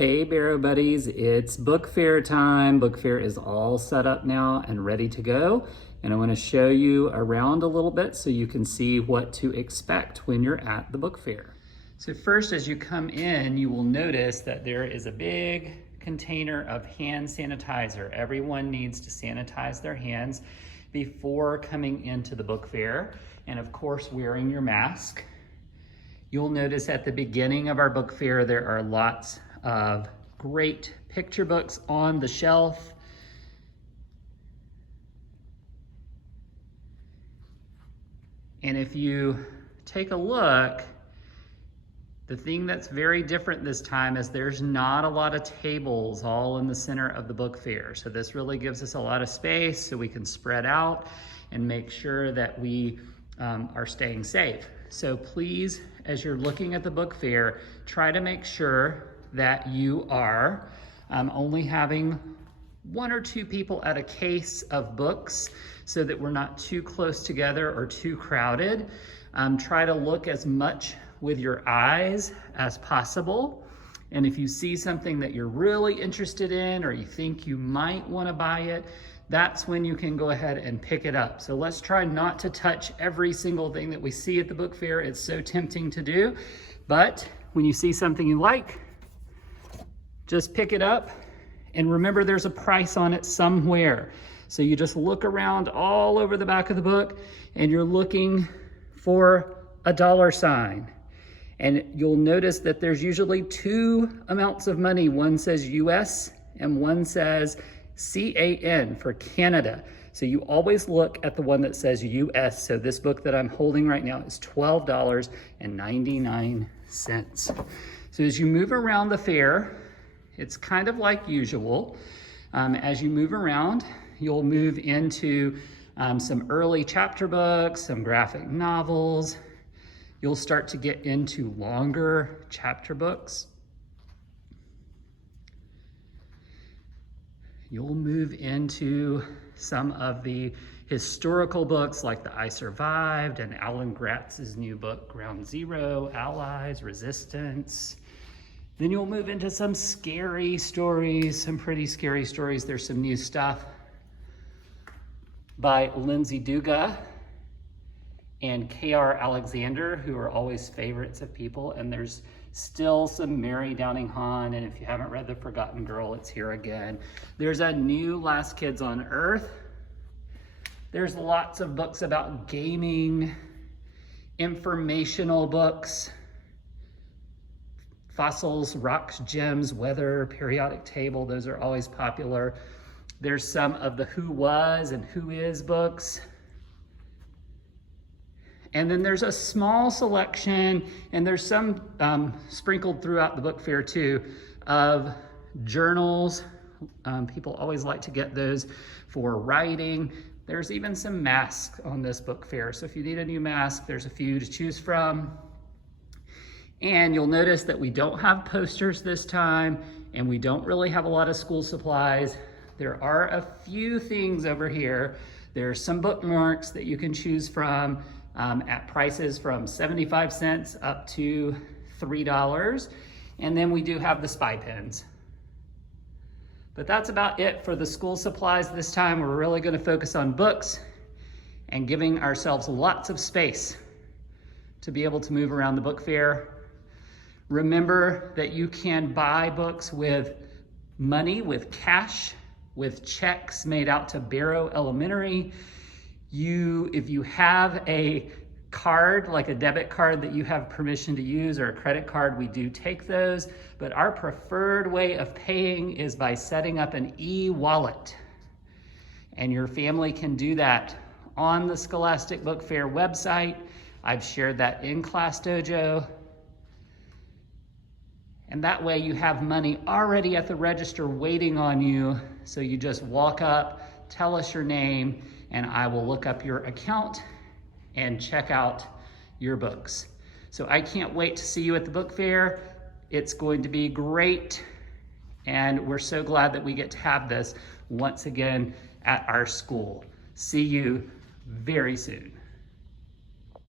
Hey Barrow Buddies, it's book fair time. Book fair is all set up now and ready to go. And I want to show you around a little bit so you can see what to expect when you're at the book fair. So first, as you come in, you will notice that there is a big container of hand sanitizer. Everyone needs to sanitize their hands before coming into the book fair. And of course, wearing your mask. You'll notice at the beginning of our book fair, there are lots of great picture books on the shelf. And if you take a look, the thing that's very different this time is there's not a lot of tables all in the center of the book fair. So this really gives us a lot of space so we can spread out and make sure that we are staying safe. So please, as you're looking at the book fair, try to make sure that you are only having 1 or 2 people at a case of books so that we're not too close together or too crowded. Try to look as much with your eyes as possible. And if you see something that you're really interested in or you think you might want to buy it, that's when you can go ahead and pick it up. So let's try not to touch every single thing that we see at the book fair. It's so tempting to do, but when you see something you like, just pick it up, and remember there's a price on it somewhere. So you just look around all over the back of the book and you're looking for a dollar sign. And you'll notice that there's usually 2 amounts of money. One says US and one says CAN for Canada. So you always look at the one that says US. So this book that I'm holding right now is $12.99. So as you move around the fair, it's kind of like usual. As you move around, you'll move into some early chapter books, some graphic novels. You'll start to get into longer chapter books. You'll move into some of the historical books like the I Survived and Alan Gratz's new book, Ground Zero, Allies, Resistance. Then you'll move into some scary stories, some pretty scary stories. There's some new stuff by Lindsay Duga and K.R. Alexander, who are always favorites of people. And there's still some Mary Downing Hahn. And if you haven't read The Forgotten Girl, it's here again. There's a new Last Kids on Earth. There's lots of books about gaming, informational books, fossils, rocks, gems, weather, periodic table. Those are always popular. There's some of the Who Was and Who Is books. And then there's a small selection, and there's some sprinkled throughout the book fair too, of journals. People always like to get those for writing. There's even some masks on this book fair. So if you need a new mask, there's a few to choose from. And you'll notice that we don't have posters this time, and we don't really have a lot of school supplies. There are a few things over here. There's some bookmarks that you can choose from at prices from 75 cents up to $3. And then we do have the spy pens. But that's about it for the school supplies this time. We're really going to focus on books and giving ourselves lots of space to be able to move around the book fair. Remember that you can buy books with money, with cash, with checks made out to Barrow Elementary. If you have a card, like a debit card that you have permission to use, or a credit card, we do take those. But our preferred way of paying is by setting up an e-wallet. And your family can do that on the Scholastic Book Fair website. I've shared that in Class Dojo. And that way you have money already at the register waiting on you. So you just walk up, tell us your name, and I will look up your account and check out your books. So I can't wait to see you at the book fair. It's going to be great. And we're so glad that we get to have this once again at our school. See you very soon.